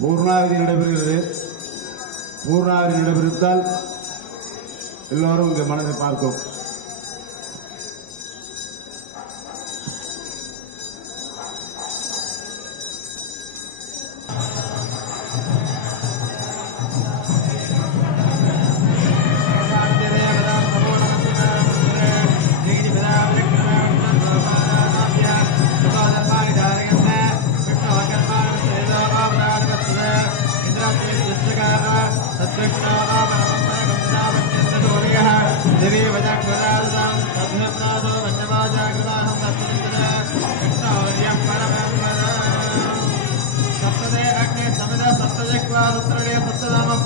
பூர்ணாவதி நடைபெறுகிறது. பூர்ணாவதி நடைபெறுத்தால் எல்லோரும் இங்கே மனதை பார்க்கும்.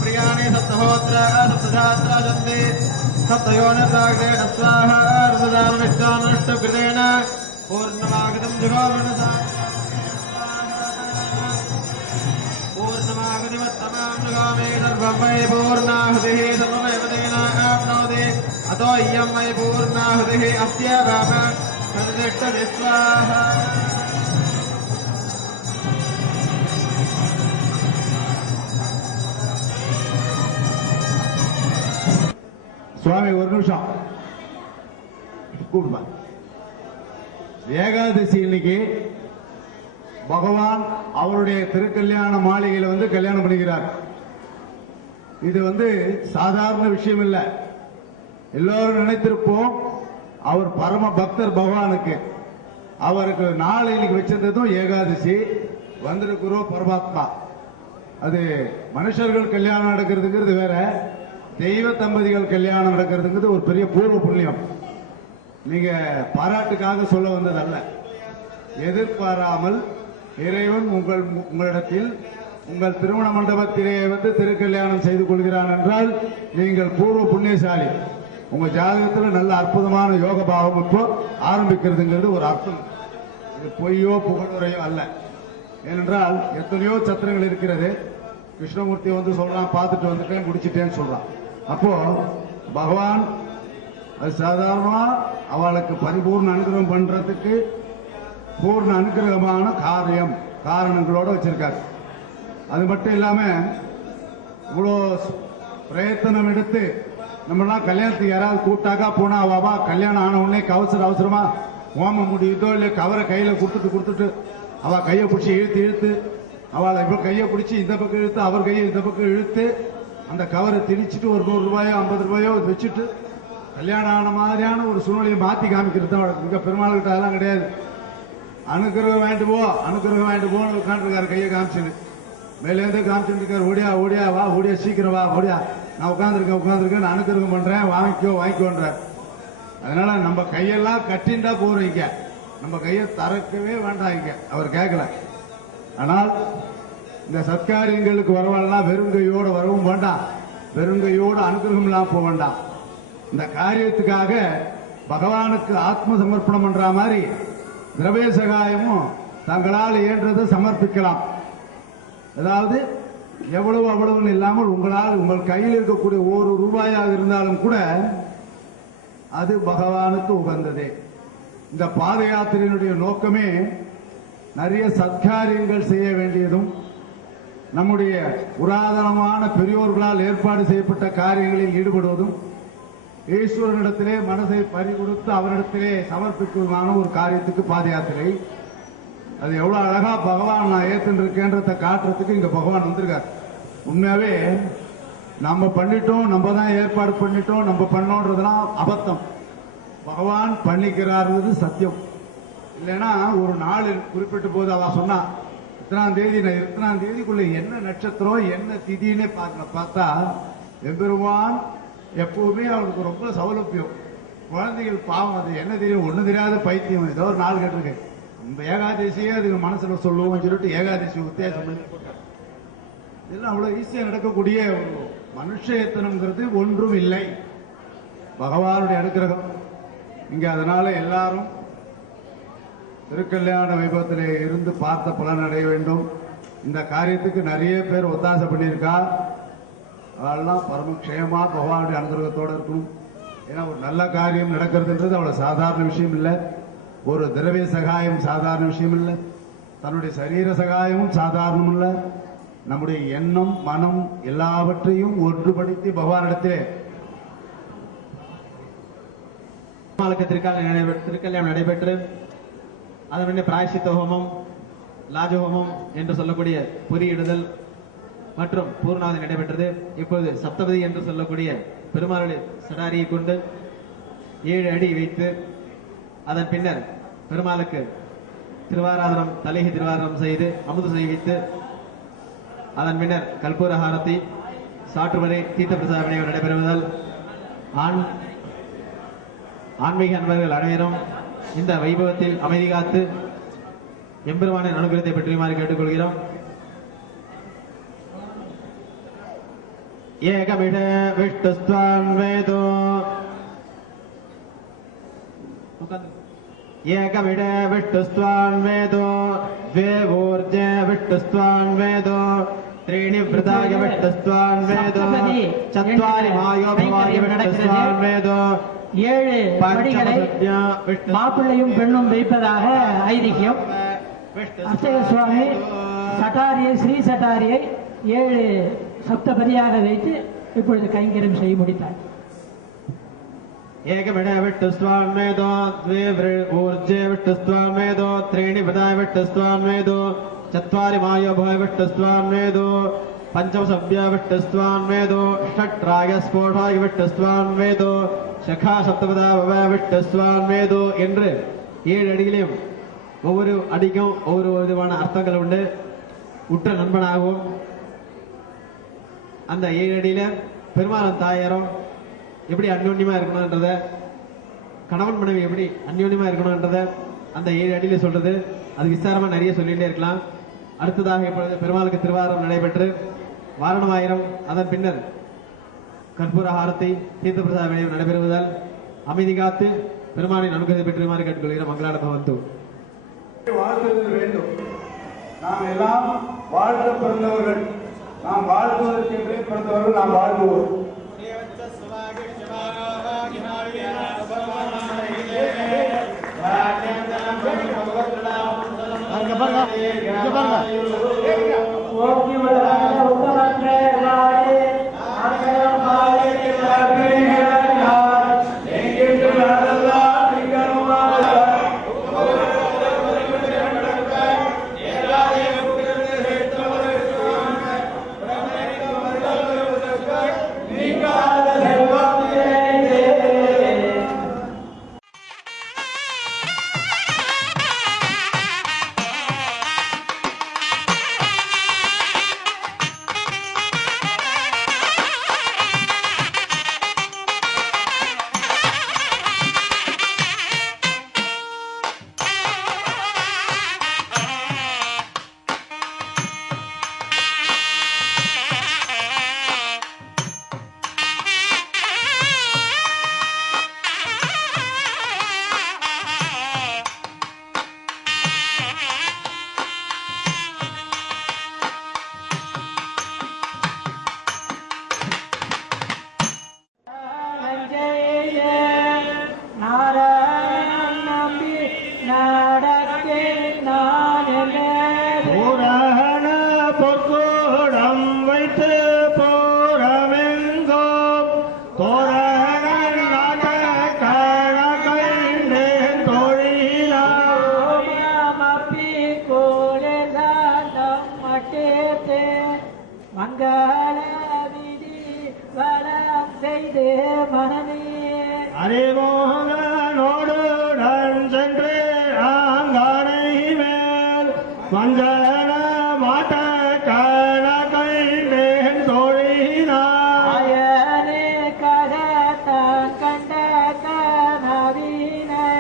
प्रियाणि सप्तहोत्र सप्तधात्रा जन्ते सप्तयोनिर्दाग्रे स्वाहा ऋतुदानमिष्टानुष्टकृतेन पूर्णमागतं जुगोमनसा पूर्णमागतिमत्तमां जुगोमे सर्वं मयि पूर्णाहुतिः सर्वमेव तेन आप्नोति अतो इयं मयि पूर्णाहुतिः अस्य वाम प्रतिष्ठति स्वाहा. சுவாமி ஒரு நிமிஷம் கூப்பிடுமா. ஏகாதசி இன்னைக்கு பகவான் அவருடைய திருக்கல்யாண மாளிகையில கல்யாணம் பண்ணிக்கிறார். இது சாதாரண விஷயம் இல்ல. எல்லாரும் நினைத்திருப்போம் அவர் பரம பக்தர் பகவானுக்கு. அவருக்கு நாள் இன்னைக்கு வச்சிருந்ததும் ஏகாதசி. வந்திருக்கிறோம் பரமாத்மா. அது மனுஷர்கள் கல்யாணம் நடக்கிறதுங்கிறது வேற, தெய்வ தம்பதிகள் கல்யாணம் நடக்கிறதுங்கிறது ஒரு பெரிய பூர்வ புண்ணியம். நீங்க பாராட்டுக்காக சொல்ல வந்ததல்ல. எதிர்பாராமல் இறைவன் உங்களிடத்தில் உங்கள் திருமண மண்டபத்திலே திருக்கல்யாணம் செய்து கொள்கிறான் என்றால் நீங்கள் பூர்வ புண்ணியசாலி. உங்க ஜாதகத்தில் நல்ல அற்புதமான யோக பாவம் இப்போ ஆரம்பிக்கிறதுங்கிறது ஒரு அர்த்தம். இது பொய்யோ புகழுரையோ அல்ல. ஏனென்றால் எத்தனையோ சத்திரங்கள் இருக்கிறது. கிருஷ்ணமூர்த்தி சொல்றான், பார்த்துட்டு வந்துட்டேன் குடிச்சிட்டேன்னு சொல்றான். அப்போ பகவான் அது சாதாரணமா அவளுக்கு பரிபூர்ண அனுகிரகம் பண்றதுக்கு பூர்ண அனுகிரகமான காரணங்களோட வச்சிருக்காரு. அது மட்டும் இல்லாம இவ்வளோ பிரயத்தனம் எடுத்து நம்மளாம் கல்யாணத்துக்கு யாராவது கூட்டாக்கா போனா அவா கல்யாணம் ஆன உடனே அவசரமா ஓம முடியுதோ இல்ல கவரை கையில கொடுத்துட்டு அவ கையை பிடிச்சி இழுத்து அவளை இப்ப கையை பிடிச்சி இந்த பக்கம் இழுத்து அவர் கையை இந்த பக்கம் இழுத்து அந்த கவரை திணிச்சிட்டு ஒரு 100 ரூபாயோ 50 ரூபாயோ வச்சுட்டு கல்யாணம் ஆன மாதிரியான ஒரு சூழ்நிலையை மாத்தி காமிக்கிறது தான் வழக்கம். இங்க பெருமாள் கிட்ட அதெல்லாம் கிடையாது. அனுக்கிரகம் வாங்கிட்டு போ, அனுக்கிரகம் வாங்கிட்டு போன்னு உட்காந்துருக்காரு, கையை காமிச்சுட்டு மேலேருந்து காமிச்சுட்டு இருக்காரு. ஓடியா ஓடியா வா, ஓடியா சீக்கிரம் வா, ஓடியா நான் உட்காந்துருக்கேன் நான் அனுக்கிரகம் பண்றேன், வாங்கிக்கோன்ற. அதனால நம்ம கையெல்லாம் கட்டிண்டா போறோம், இங்க நம்ம கையை திறக்கவே வேண்டாம். இங்க அவர் கேட்கல. ஆனால் இந்த சத்காரியங்களுக்கு வரவெல்லாம் வெறுங்கையோடு வரவும் வேண்டாம், வெறுங்கையோடு அனுகிரகம் இல்லாம போக வேண்டாம். இந்த காரியத்துக்காக பகவானுக்கு ஆத்ம சமர்ப்பணம் பண்ற மாதிரி திரவிய சகாயமும் தங்களால் இயன்றதை சமர்ப்பிக்கலாம். அதாவது எவ்வளவு அவ்வளவுன்னு இல்லாமல் உங்களால் உங்கள் கையில் இருக்கக்கூடிய ஒரு ரூபாயாக இருந்தாலும் கூட அது பகவானுக்கு உகந்ததே. இந்த பாத யாத்திரையினுடைய நோக்கமே நிறைய சத்காரியங்கள் செய்ய வேண்டியதும், நம்முடைய புராதனமான பெரியோர்களால் ஏற்பாடு செய்யப்பட்ட காரியங்களில் ஈடுபடுவதும், ஈஸ்வரனிடத்திலே மனசை பறிகொடுத்து அவரிடத்திலே சமர்ப்பிக்குவதுமான ஒரு காரியத்துக்கு பாத யாத்திரை. அது எவ்வளவு அழகா பகவான் நான் ஏத்துட்டு இருக்கேன்றத காட்டுறதுக்கு இங்க பகவான் வந்திருக்கார். உண்மையாவே நம்ம பண்ணிட்டோம், நம்ம தான் ஏற்பாடு பண்ணிட்டோம், நம்ம பண்ணோன்றதுலாம் அபத்தம். பகவான் பண்ணிக்கிறார் சத்தியம். இல்லைன்னா ஒரு நாள் குறிப்பிட்ட போது அவ சொன்னா இத்தனாம் தேதிக்குள்ள என்ன நட்சத்திரம் என்ன திதின்னு பார்த்தா எம்பெருமான் எப்பவுமே அவனுக்கு ரொம்ப சௌலபியம். குழந்தைகள் பாவம், அது என்ன தெரியும், ஒண்ணு தெரியாத பைத்தியம். ஏதோ ஒரு நாள் கேட்டிருக்கேன், நம்ம ஏகாதசியே அதுக்கு மனசுல சொல்லுவோம் சொல்லிட்டு ஏகாதசி உத்தேசம் இதெல்லாம் அவ்வளவு ஈஸியா நடக்கக்கூடிய ஒரு மனுஷ எத்தனம்ங்கிறது ஒன்றும் இல்லை, பகவானுடைய அனுக்கிரகம் இங்க. அதனால எல்லாரும் திருக்கல்யாண வைபவத்திலே இருந்து பார்த்த பலன் அடைய வேண்டும். இந்த காரியத்துக்கு நிறைய பேர் ஒத்தாசை பண்ணியிருக்கா, அதெல்லாம் பரமக்ஷேமா பகவானுடைய அனுகிரகத்தோடு இருக்கணும். ஏன்னா ஒரு நல்ல காரியம் நடக்கிறதுன்றது அவ்வளவு சாதாரண விஷயம் இல்லை. ஒரு திரவிய சகாயம் சாதாரண விஷயம் இல்லை, தன்னுடைய சரீர சகாயமும் சாதாரணம் இல்லை. நம்முடைய எண்ணம் மனம் எல்லாவற்றையும் ஒன்றுபடுத்தி பகவானிடத்திலே திருக்கல்யாணம் நடைபெற்று அதனுடைய பிராயசித்த ஹோமம், லாஜ ஹோமம் என்று சொல்லக்கூடிய பொறியிடுதல் மற்றும் பூர்ணாவதி நடைபெற்றது. இப்போது சப்தபதி என்று சொல்லக்கூடிய பெருமாளுடைய சடாரியை கொண்டு 7 அடி வைத்து அதன் பின்னர் பெருமாளுக்கு திருவாராதனம் தலைகி திருவாராதனம் செய்து அமுது செய்வித்து அதன் பின்னர் கல்பூர ஹாரதி சாற்றுவரை தீர்த்த பிரசாத விநியோகம் நடைபெறுவதால் ஆன்மீக அன்பர்கள் அனைவரும் இந்த வைபவத்தில் அமைதி காத்து எம்பெருமானின் அனுகிரகத்தை பெற்றுமாறு கேட்டுக்கொள்கிறோம். ஏகமிட விஷ்ணுஸ்த்வான் வேதோ ஏகமிட விஷ்ணுஸ்த்வான் வேதோ द्वेवोर्ज विष्णुस्त्वान् वेदो त्रीणि वृताय विष्णुस्त्वान् वेदो चत्वारि मायो भवाय विष्णुस्त्वान् वेदो 7 படிகளை மாப்பிள்ளையும் பெண்ணும் வைப்பதாக ஐதீகம். அர்ச்சக சுவாமி சட்டாரியை ஸ்ரீ சட்டாரியை 7 சப்தபதியாக வைத்து இப்பொழுது கைங்கரியம் செய்ய முடித்தார். एकमिड विष्णुस्त्वान् वेदो द्वे ऊर्जे विष्णुस्त्वान् वेदो त्रीणि वृताय विष्णुस्त्वान् वेदो चत्वारि मायो भवाय विष्णुस्त्वान् वेदो पंचमसभ्य विष्णुस्त्वान् वेदो षट्रागस्फोटाय विष्णुस्त्वान् वेदो शखा सप्तपदा भवाय विष्णुस्त्वान् वेदो என்று 7 அடிகளையும் ஒவ்வொரு அடிக்கும் ஒவ்வொரு விதமான அர்த்தங்கள் உண்டு. உற்ற நண்பனாகவும் அந்த 7 அடியில பெருமாளும் தாயாரும் எப்படி அந்யோன்யமா இருக்கணும்ன்றத, கணவன் மனைவி எப்படி அந்யோன்யமா இருக்கணும்ன்றத அந்த 7 அடியில சொல்றது. அது விசாரமா நிறைய சொல்லிட்டே இருக்கலாம். அடுத்ததாக இப்பொழுது பெருமாளுக்கு திருவாரம் நடைபெற்று வாரணமாயிரம் அதன் பின்னர் கற்பூர ஹாரத்தை தீர்த்த பிரசாத விநியோகம் நடைபெறுவதால் அமைதி காத்து பெருமாளின் அனுகிரகத்தை பெற்றுமாறு கேட்டுக்கொள்கிறோம். மங்களாட பவந்து. வாழ்த்துதல் வேண்டும். நாம் எல்லாம் வாழ்த்த பிறந்தவர்கள், நாம் வாழ்த்துவதற்கென்றே பிறந்தவர்கள், நாம் வாழ்த்துவோம். புராண பொற்கூடம் வைத்து போரமெங்கோ தோரண கணக்கைண்டேன் தொழிலா மங்கள விதி வளம் செய்து மனமே அறிமோகனோடுடன் சென்று ஆங்கானை மேல் மஞ்சள மாட்ட கணக்கைண்டேன் தொழினாய் ஆயனே ககத்தான் கண்ட கனவினை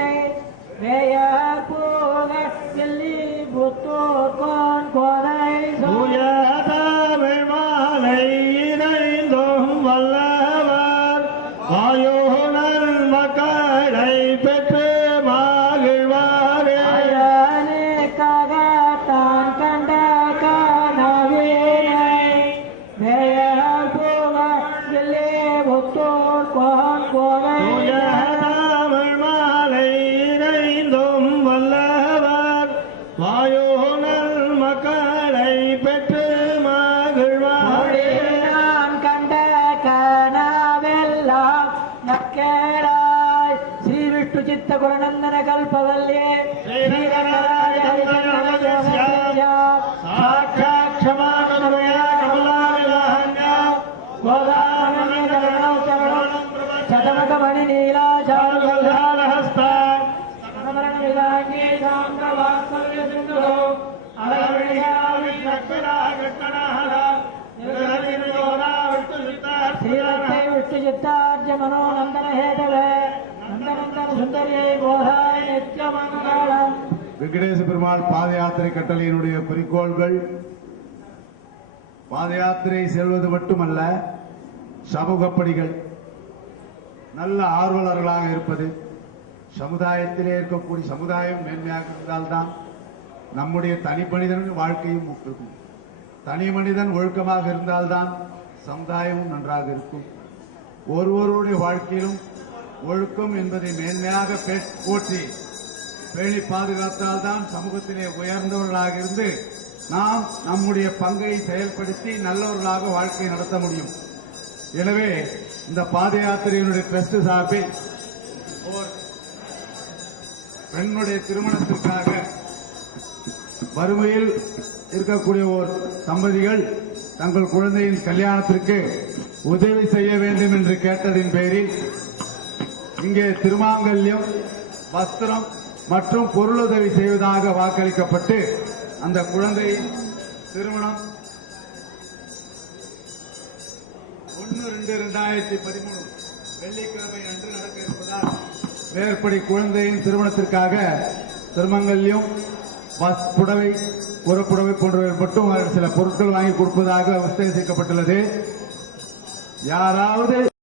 வேயார் புகழ் வெள்ளி புத்தூர் கோன் கோதை தூய தமிழ் மாலை இணைந்தும் வல்லவர் ஆயோனல் மக்களை பெற்று மகிழ்வாரே ஆயனே ககத்தான் கண்ட கனவினை வேயார் புகழ் வெள்ளி புத்தூர் கோன் கோதை தூய தமிழ் மாலை இணைந்தும் வல்லவர் வாயோனல் மக்களை பெற்று மகிழ்வாரே நான் கண்ட கனவெல்லாம் நக்கேடாய் ஸ்ரீ விஷ்ணு சித்த குருநந்தன கல்பவல்யே சாட்சாத் க்ஷமாகமயா கமலாவிலாஹன்யா சதமகமணி நீலா கோதாலஹஸ்தா ஸ்ரீரத்தை விஷ்ணு சித்தார்ஜ மனோநந்தன ஹேதவே நந்தநந்தன சுந்தரியை கோதாய நித்யமங்கலம். வெங்கடேச பெருமாள் பாத யாத்திரை கட்டளையினுடைய குறிக்கோள்கள் பாத யாத்திரை செல்வது மட்டுமல்ல, சமூகப்படிகள் நல்ல ஆர்வலர்களாக இருப்பது, சமுதாயத்திலே இருக்கக்கூடிய சமுதாயம் மேன்மையாக இருந்தால்தான் நம்முடைய தனி மனிதன் வாழ்க்கையும் இருக்கும். தனி மனிதன் ஒழுக்கமாக இருந்தால்தான் சமுதாயமும் நன்றாக இருக்கும். ஒருவருடைய வாழ்க்கையிலும் ஒழுக்கம் என்பதை மேன்மையாக போற்றி பேணி பாதுகாத்தால்தான் சமூகத்திலே உயர்ந்தவர்களாக இருந்து நாம் நம்முடைய பங்கை செயல்படுத்தி நல்லவர்களாக வாழ்க்கை நடத்த முடியும். எனவே இந்த பாத யாத்திரையினுடைய ட்ரஸ்ட் சார்பில் ஒரு பெண்ணுடைய திருமணத்திற்காக வறுமையில் இருக்கக்கூடிய ஒரு தம்பதிகள் தங்கள் குழந்தையின் கல்யாணத்திற்கு உதவி செய்ய வேண்டும் என்று கேட்டதின் பேரில் இங்கே திருமாங்கல்யம், வஸ்திரம் மற்றும் பொருளுதவி செய்வதாக வாக்களிக்கப்பட்டு அந்த குழந்தையின் திருமணம் 1/2/2013 வெள்ளிக்கிழமை அன்று நடக்க இருப்பதால் மேற்படி குழந்தையின் திருமணத்திற்காக திருமங்கல்யம், புடவை, புறப்புடவை போன்றவை மட்டும் சில பொருட்கள் வாங்கி கொடுப்பதாக உத்தேசிக்கப்பட்டுள்ளது. யாராவது